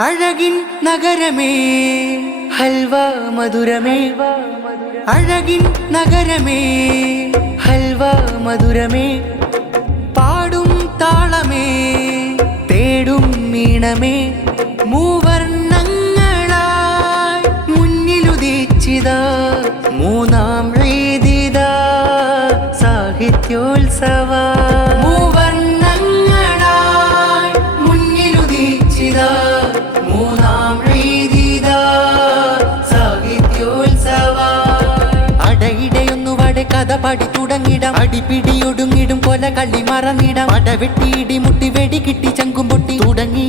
അഴകിൻ നഗരമേ. ഹൽവ മധുരമേ. അഴകിൻ നഗരമേ. ഹൽവ മധുരമേ. പാടും താളമേ. തേടും മീണമേ മൂവർണങ്ങളായി മുന്നിലുദിച്ചിത. മൂന്നാം വടെ കഥ പാടി തുടങ്ങിടാം. അടിപിടിയൊടുങ്ങിടും കൊല കള്ളി മറന്നിടാം. അടവെട്ടിയിടി മുട്ടി വെടി കിട്ടി ചങ്കും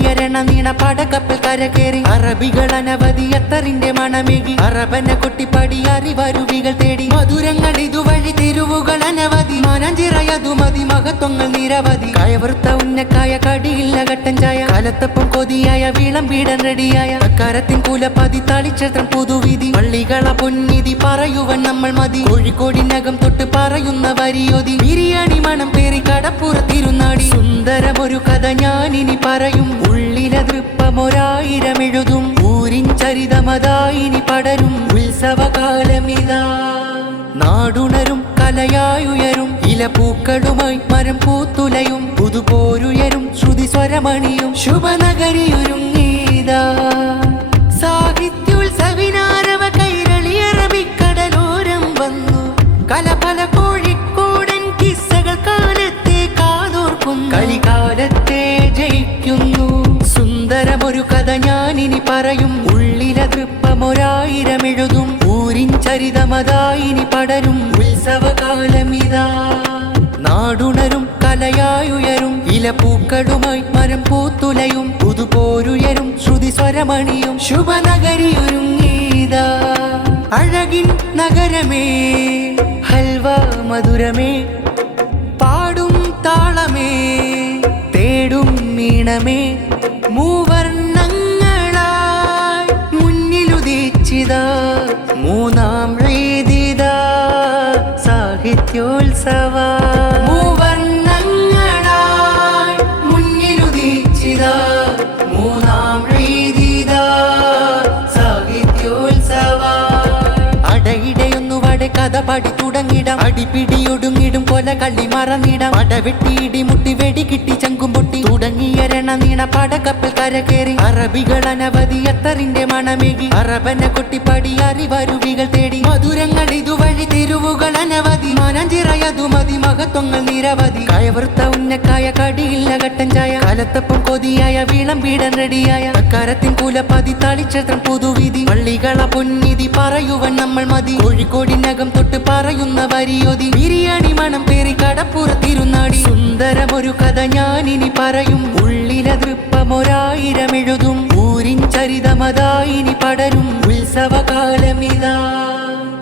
പൊട്ടി തുടങ്ങിയ രണ നീണ പടക്കപ്പൽ കരകേറി അറബികൾ അനവധി അത്തറിന്റെ മണമേകി. അറബന കൊട്ടിപ്പാടി അറിവരുവികൾ തേടി. മധുരങ്ങൾ ഇതുവഴി തിരുവുകൾ അനവധി മാനാഞ്ചിറയതു മതി മഹത്വങ്ങൾ നിരവധി. കയവൃത്ത ഉന്നക്കായ കടിയില്ല കട്ടൻ ചായ. കലത്തപ്പം കൊതിയായ വീളം വീടൻ റെഡിയായ. അക്കാരത്തിൻ കൂലപ്പതി തളിച്ചത്രം പുതുവിധി. പള്ളികള പൊന്നിധി പറയുവൻ നമ്മൾ മതി. കോഴിക്കോടിനകം തൊട്ട് പറയുന്ന വരിയോതി. ബിരിയാണി മണം പേറി കടപ്പുറത്തിരുന്നാടി. സുന്ദരമൊരു കഥ ഞാനിനി പറയും. ഉള്ളിലെ എഴുതും ഊരിൻ ചരിതമതായിനി പടരും. ഉത്സവകാലമിതാ. നാടുണരും കലയായുയരും. ഇലപൂക്കളുമായി മരം പൂത്തുലയും. പുതുപോരുയരും ശ്രുതി സ്വരമണിയും ശുഭനഗരിയൊരുങ്ങീതാ പറയും ഉള്ളിലെ തൃപ്പമൊരായിരം എഴുതും ഊരിൻ ചരിതമതായിനി പടരും ഉത്സവകാലമിതാ നാടുണരും കലയായുയരും ഇല പൂക്കളുമായി മരം പൂത്തുലയും പുതുപോരുയരും ശ്രുതി സ്വരമണിയും ശുഭനഗരിയൊരുങ്ങീതാ അഴകിൻ നഗരമേ ഹൽവ മധുരമേ പാടും താളമേ തേടും മീണമേ മുന്നിലുദിച്ചിത മൂന്നാം രീതിത സാഹിത്യോത്സവ. വടെ കഥ അടിപിടിയൊടുങ്ങിടും കൊല കള്ളി മറന്നിടം അടവെട്ടിയിടി മുട്ടി വെടി കിട്ടി ചങ്കും നീണ പടക്കപ്പൽ കരകേറി അറബികൾ അനവധി അത്തറിന്റെ മണമേകി. അറബന കൊട്ടിപ്പാടി അറിവരുവികൾ തേടി. മധുരങ്ങൾ ഇതുവഴി തിരുവുകൾ അനവധി. മനഞ്ചിറയതു മതി മഹത്വങ്ങൾ നിരവധി. കയവൃത്ത ഉന്നക്കായ കടിയില്ല ഘട്ടൻ ചായ. കാലത്തപ്പം കൊതിയായ വീളം വീടൻ റെഡിയായ. അക്കാരത്തിൻ കൂലപ്പതി തളിച്ചത്രം പുതുവിധി. പള്ളികള പൊന്നിധി പറയുവൻ നമ്മൾ മതി. കോഴിക്കോടിനകം തൊട്ട് പറയുന്ന വരിയോതി. ബിരിയാണി മണം പേറി കടപ്പുറത്തിരുന്നാടി. സുന്ദരമൊരു കഥ ഞാനിനി പറയും. ആയിരമെഴുതും ഊരിൻ ചരിതമതായിനി പടരും ഉത്സവകാലമിതാ